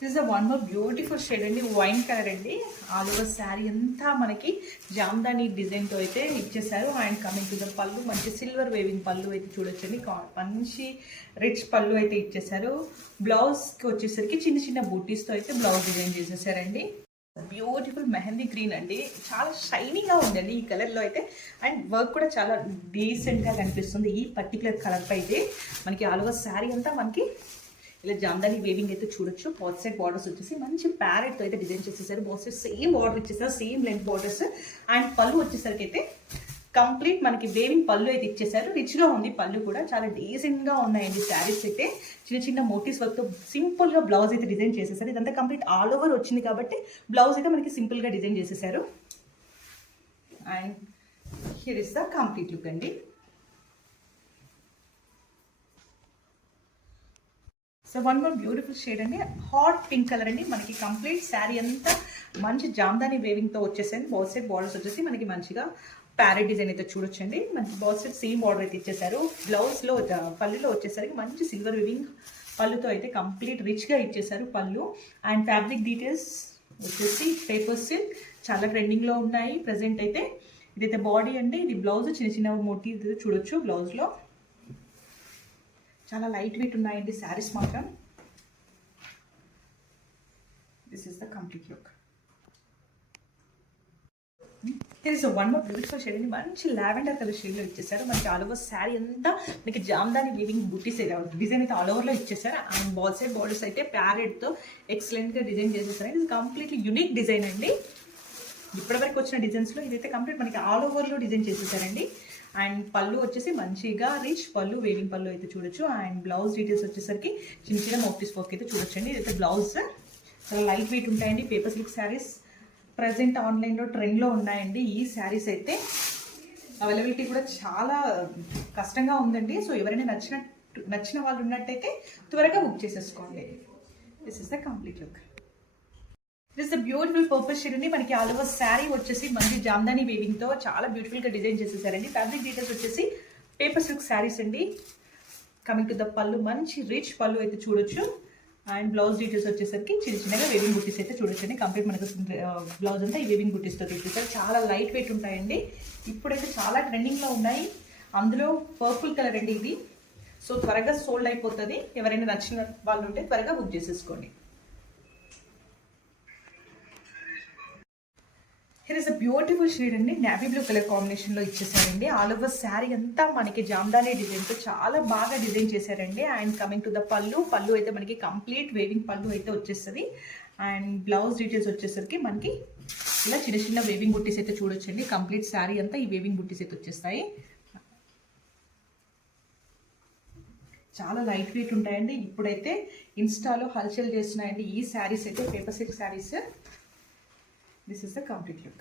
This is one more beautiful shade అండి, wine colour అండి. All over sari అంతా మనకి జామ్దాని డిజైన్తో అయితే ఇచ్చేసారు. అండ్ కమింగ్ టు ద పళ్ళు, మంచి సిల్వర్ వేవింగ్ పళ్ళు అయితే చూడొచ్చండి. మంచి రిచ్ పళ్ళు అయితే ఇచ్చేసారు. బ్లౌజ్కి వచ్చేసరికి చిన్న చిన్న బూటీస్తో అయితే బ్లౌజ్ డిజైన్ చేసేసారండి. బ్యూటిఫుల్ మెహందీ గ్రీన్ అండి, చాలా షైనీగా ఉందండి ఈ కలర్లో అయితే. అండ్ వర్క్ కూడా చాలా డీసెంట్గా కనిపిస్తుంది ఈ పర్టికులర్ కలర్పై అయితే. మనకి ఆల్ ఓవర్ శారీ అంతా మనకి ఇలా జామ్దాని వేవింగ్ అయితే చూడొచ్చు. బోత్ సైడ్ బార్డర్స్ వచ్చేసి మంచి ప్యారెట్తో అయితే డిజైన్ చేసేసారు. బోత్ సైడ్ సేమ్ బార్డర్ ఇచ్చేసారు, సేమ్ లెంత్ బార్డర్స్. అండ్ పళ్ళు వచ్చేసరికి అయితే కంప్లీట్ మనకి వేవింగ్ పళ్ళు అయితే ఇచ్చేసారు. రిచ్గా ఉంది పళ్ళు కూడా, చాలా డీసెంట్గా ఉన్నాయండి శారీస్ అయితే. చిన్న చిన్న మోటివ్స్ వర్క్తో సింపుల్గా బ్లౌజ్ అయితే డిజైన్ చేసేసారు. ఇదంతా కంప్లీట్ ఆల్ ఓవర్ వచ్చింది కాబట్టి బ్లౌజ్ అయితే మనకి సింపుల్గా డిజైన్ చేసేసారు. And here is the complete look అండి. So one more beautiful shade అండి, హాట్ పింక్ కలర్ అండి. మనకి కంప్లీట్ శారీ అంతా మంచి జామ్దాని వేవింగ్తో వచ్చేసింది. బోత్ సైడ్ బార్డర్స్ వచ్చేసి మనకి మంచిగా ప్యారెట్ డిజైన్ అయితే చూడొచ్చండి. మనకి బోత్ సైడ్ సేమ్ బార్డర్ అయితే ఇచ్చేసారు. బ్లౌజ్లో పళ్ళులో వచ్చేసరికి మంచి సిల్వర్ వేవింగ్ పళ్ళుతో అయితే కంప్లీట్ రిచ్గా ఇచ్చేసారు పళ్ళు. అండ్ ఫ్యాబ్రిక్ డీటెయిల్స్ వచ్చేసి పేపర్ సిల్క్ చాలా ట్రెండింగ్లో ఉన్నాయి ప్రజెంట్ అయితే. ఇదైతే బాడీ అండి, ఇది బ్లౌజ్ చిన్న చిన్న మోటివ్ చూడొచ్చు. బ్లౌజ్లో చాలా లైట్ వెయిట్ ఉన్నాయండి శారీస్ మాత్రం. This is the complete look. This is one more beautiful shade అండి, మంచి లావెండర్ కలర్ షేడ్లో ఇచ్చేసారు. మనకి ఆల్ ఓవర్ శారీ అంతా మనకి జామ్దాని వీవింగ్ బుట్టీస్ డిజైన్ అయితే ఆల్ ఓవర్లో ఇచ్చేసారు. అండ్ బాల్ సైడ్ బార్డర్స్ అయితే ప్యారెట్తో ఎక్సలెంట్గా డిజైన్ చేసేసారు. ఇది కంప్లీట్లీ యూనిక్ డిజైన్ అండి. ఇప్పటివరకు వచ్చిన డిజైన్స్లో ఇదైతే కంప్లీట్ మనకి ఆల్ ఓవర్లో డిజైన్ చేసేసారండి. అండ్ పళ్ళు వచ్చేసి మంచిగా రిచ్ పళ్ళు, వేవింగ్ పళ్ళు అయితే చూడొచ్చు. అండ్ బ్లౌజ్ డీటెయిల్స్ వచ్చేసరికి చిన్న చిన్న మోటివ్స్ వర్క్ అయితే చూడొచ్చండి. ఇదైతే బ్లౌజ్ చాలా లైట్ వెయిట్ ఉంటాయండి. పేపర్ సిల్క్ శారీస్ ప్రజెంట్ ఆన్లైన్లో ట్రెండ్లో ఉన్నాయండి. ఈ శారీస్ అయితే అవైలబిలిటీ కూడా చాలా కష్టంగా ఉందండి. సో ఎవరైనా నచ్చిన వాళ్ళు ఉన్నట్టయితే త్వరగా బుక్ చేసేసుకోండి. This is the complete look. This the beautiful purple shade అండి. మనకి ఆల్ ఓవర్ శారీ వచ్చేసి మంచి జామ్దాని వేవింగ్తో చాలా బ్యూటిఫుల్గా డిజైన్ చేసేసారండి. ఫ్యాబ్రిక్ డీటెయిల్స్ వచ్చేసి పేపర్ సిల్క్ శారీస్ అండి. కమింగ్ టు ద పళ్ళు, మంచి రిచ్ పళ్ళు అయితే చూడొచ్చు. అండ్ బ్లౌజ్ డీటెయిల్స్ వచ్చేసరికి చిన్న చిన్నగా వేవింగ్ బుట్టీస్ అయితే చూడొచ్చండి. కంప్లీట్ మనకు బ్లౌజ్ అంతా ఈ వేవింగ్ బుట్టీస్తో తెచ్చేసారు. చాలా లైట్ వెయిట్ ఉంటాయండి. ఇప్పుడైతే చాలా ట్రెండింగ్లో ఉన్నాయి. అందులో పర్పుల్ కలర్ అండి ఇది. సో త్వరగా సోల్డ్ అయిపోతుంది. ఎవరైనా నచ్చిన వాళ్ళు ఉంటే త్వరగా బుక్ చేసేసుకోండి. Here is a beautiful shade అండి, నేవీ బ్లూ కలర్ కాంబినేషన్లో ఇచ్చేసారండి. ఆల్ ఓవర్ శారీ అంతా మనకి జామ్దాని డిజైన్తో చాలా బాగా డిజైన్ చేశారండి. అండ్ కమింగ్ టు ద పళ్ళు అయితే మనకి కంప్లీట్ వేవింగ్ పళ్ళు అయితే వచ్చేస్తుంది. అండ్ బ్లౌజ్ డీటెయిల్స్ వచ్చేసరికి మనకి ఇలా చిన్న చిన్న వేవింగ్ బుట్టీస్ అయితే చూడొచ్చండి. కంప్లీట్ శారీ అంతా ఈ వేవింగ్ బుట్టీస్ అయితే వచ్చేస్తాయి. చాలా లైట్ వెయిట్ ఉంటాయండి. ఇప్పుడైతే ఇన్స్టాలో హల్చల్ చేస్తున్నాయండి ఈ శారీస్ అయితే, paper silk saris. This is the complete look.